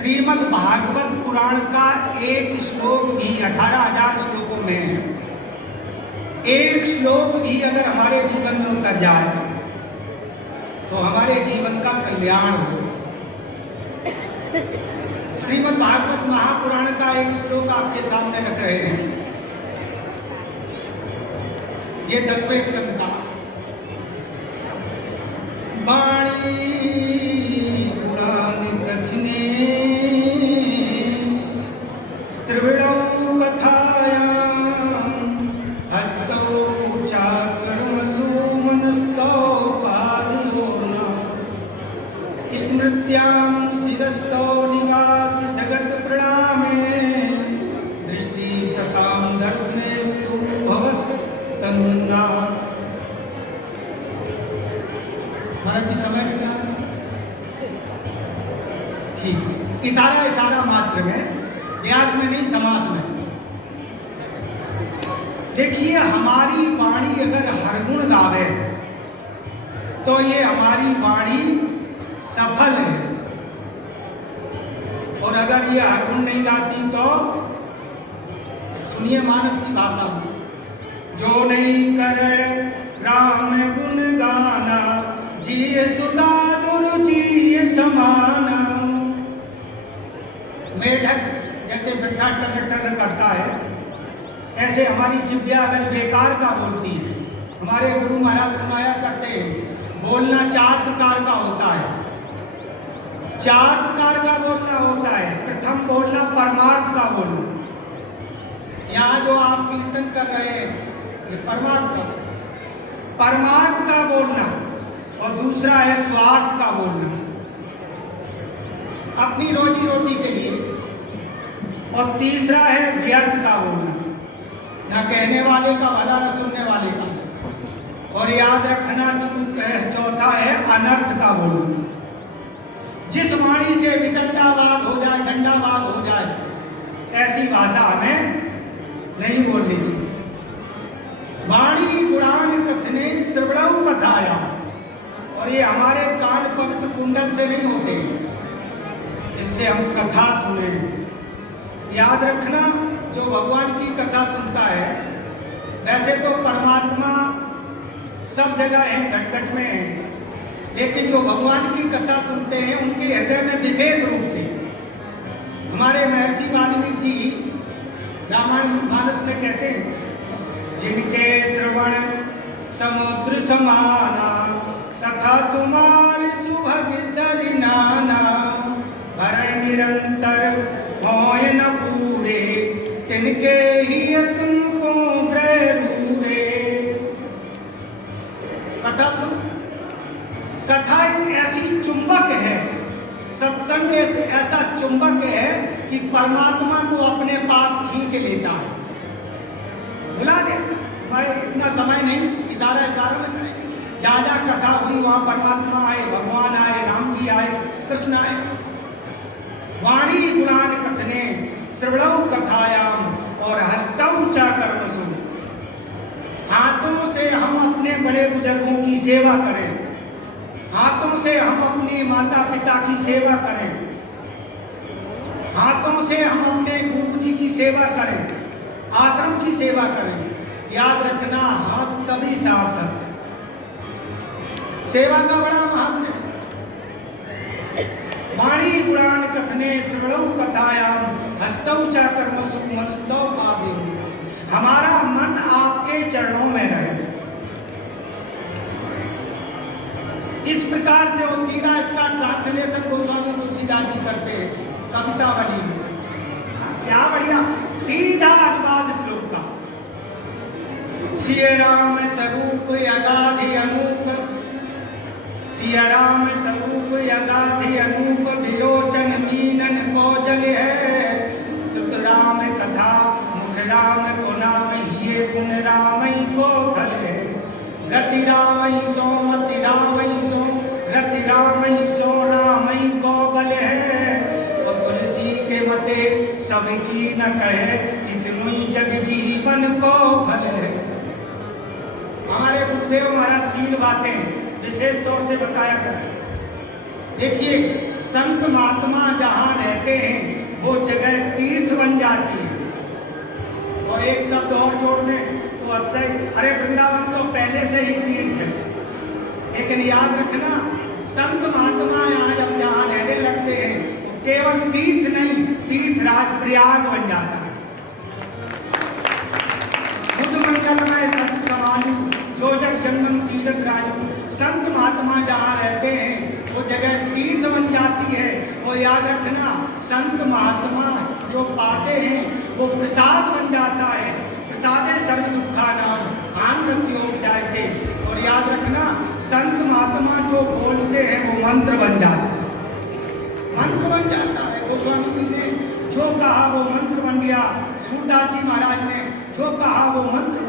श्रीमद् भागवत पुराण का एक श्लोक भी 18,000 श्लोकों में है। एक श्लोक भी अगर हमारे जीवन में उतर जाए तो हमारे जीवन का कल्याण हो। श्रीमद् भागवत महापुराण का एक श्लोक आपके सामने रख रहे हैं। ये 10वें स्कंद का वाणी पुराण कथने त्रिविणौ कथायां हस्तौ चाकर्मसु मनस्तौ पादयो न स्मृत्यां शिरस्तौ निवास जगत प्रणामे दृष्टि सतां दर्शनेस्तु भवत् तन्ना। मराठी समझ गया? ठीक, इशारा इशारा मात्र में, व्यास में नहीं, समास में। देखिए, हमारी वाणी अगर हरगुण गावे तो ये हमारी वाणी सफल है, और अगर ये हरगुण नहीं गाती तो सुनिए मानस की भाषा में, जो नहीं करे राम गुण गाना जिये सुधा दुरुचि समाना। मेढक जैसे बैठा टन करता है, ऐसे हमारी जिभ्या अगर बेकार का बोलती है। हमारे गुरु महाराज सुनाया करते हैं, बोलना 4 प्रकार का होता है। 4 प्रकार का बोलना होता है। प्रथम बोलना परमार्थ का बोलना, यहाँ जो आप कीर्तन कर रहे हैं ये परमार्थ का बोलना, और दूसरा है स्वार्थ का बोलना, अपनी रोजी रोटी के लिए, और तीसरा है व्यर्थ का बोलना, न कहने वाले का भला न सुनने वाले का, और याद रखना चौथा है अनर्थ का बोलना। जिस वाणी से वितंडावाद हो जाए, डंडावाद हो जाए, ऐसी भाषा हमें नहीं बोलनी चाहिए। वाणी पुराण कथने श्रवणौ कथाया, और ये हमारे कान पवित्र कुंडल से नहीं होते, इससे हम कथा सुने। याद रखना, जो भगवान की कथा सुनता है, वैसे तो परमात्मा सब जगह है, घट घट में है, लेकिन जो भगवान की कथा सुनते हैं उनके हृदय में विशेष रूप से, हमारे महर्षि वाल्मीकि जी रामायण मानस में कहते हैं, जिनके श्रवण समुद्र समाना तथा तुम्हारी सुभग सरिनाना, भरय निरंतर होय न पूरे, तिनके ही तुमको ग्रह रूरे। कथा सुन, कथा एक ऐसी चुंबक है, सत्संग ऐसा चुंबक है कि परमात्मा को अपने पास खींच लेता है। बुला दे, मैं इतना समय नहीं, इशारा इशारा में करेंगे। जहाँ जहाँ कथा हुई वहाँ परमात्मा आए, भगवान आए, राम जी आए, कृष्ण आए। वाणी गुणान कथने श्रवणौ कथायाम और हस्तौ च कर्मसु, हाथों से हम अपने बड़े बुजुर्गों की सेवा करें, हाथों से हम अपने माता पिता की सेवा करें, हाथों से हम अपने गुरु जी की सेवा करें, आश्रम की सेवा करें। याद रखना, हाथ तभी सार्थक, सेवा का बड़ा महत्व है। वाणी गुणान कथने श्रवणौ कथायाम हस्तौ च कर्मसु मनस्तौ पावयन्। हमारा मन आपके चरणों में रहे। इस प्रकार से वो सीधा इसका ट्रांसलेशन गोस्वामी तुलसीदास जी करते हैं कवितावली में। क्या बढ़िया सीधा अनुवाद श्लोक का। सिय राम स्वरूप अगाधि अनूप, सिय राम स्वरूप अगाधि अनूप, विलोचन मीनन कौजल है, सुत राम कथा मुख राम को नाम, ये पुन राम को फल है, गति राम सो मति राम सो, रति राम सो राम को बल है, और तुलसी के मते सबकी न कहे, इतनु जग जीवन को फल है। हमारे गुरुदेव महाराज 3 बातें विशेष तौर से बताया करते। देखिए, संत महात्मा जहाँ रहते हैं वो जगह तीर्थ बन जाती है। और एक शब्द और जोड़ दें तो अच्छा ही, अरे वृंदावन तो पहले से ही तीर्थ है, लेकिन याद रखना संत महात्मा यहाँ जब जहाँ रहने लगते हैं तो केवल तीर्थ नहीं, तीर्थराज प्रयाग बन जाता है। बुद्ध मंगलमय संत समाजु जो जग जन्मन तीर्थ राजू, संत महात्मा जहाँ रहते हैं वो जगह तीर्थ बन जाती है। और याद रखना संत महात्मा जो पाते हैं वो प्रसाद बन जाता है, प्रसादे सर्व दुखा नाम आन रस्योग जायते। और याद रखना संत महात्मा जो बोलते हैं वो मंत्र बन जाता है, मंत्र बन जाता है। गोस्वामी जी ने जो कहा वो मंत्र बन गया, सूरदास जी महाराज ने जो कहा वो मंत्र।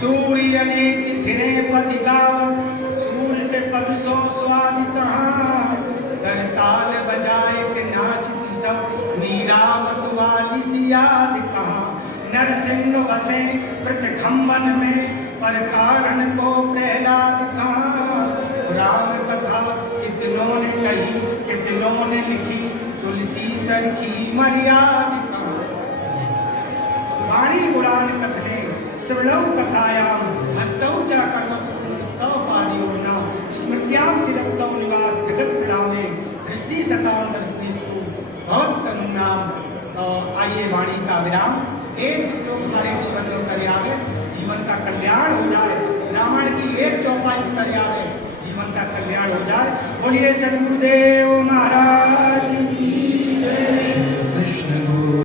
सूर्य अनेक घिरे पद गावत, सूर्य से पद सो स्वाद कहाँ, करताल बजाए के नाच की सब, मीरा मत वाली सी याद कहाँ। नरसिंह बसे प्रतिखंबन में, पर कारण को प्रहलाद कहाँ। राम कथा कितनों ने कही कितनों ने लिखी, तुलसी सर की मर्याद कहाँ। वाणी गुणान कथने श्रवणौ कथायाम, हस्तौ च कर्मस्तव पारियोना, स्मृत्यां शिरस्तौ निवास जगत प्रणामे, दृष्टि सतां दर्शनेस्तु भवत्तम नाम। तो आइए वाणी का विराम, एक श्लोक हमारे जीवन में उतर आवे, जीवन का कल्याण हो जाए। रामायण की एक चौपाई उतर आवे, जीवन का कल्याण हो जाए। बोलिए सद्गुरुदेव।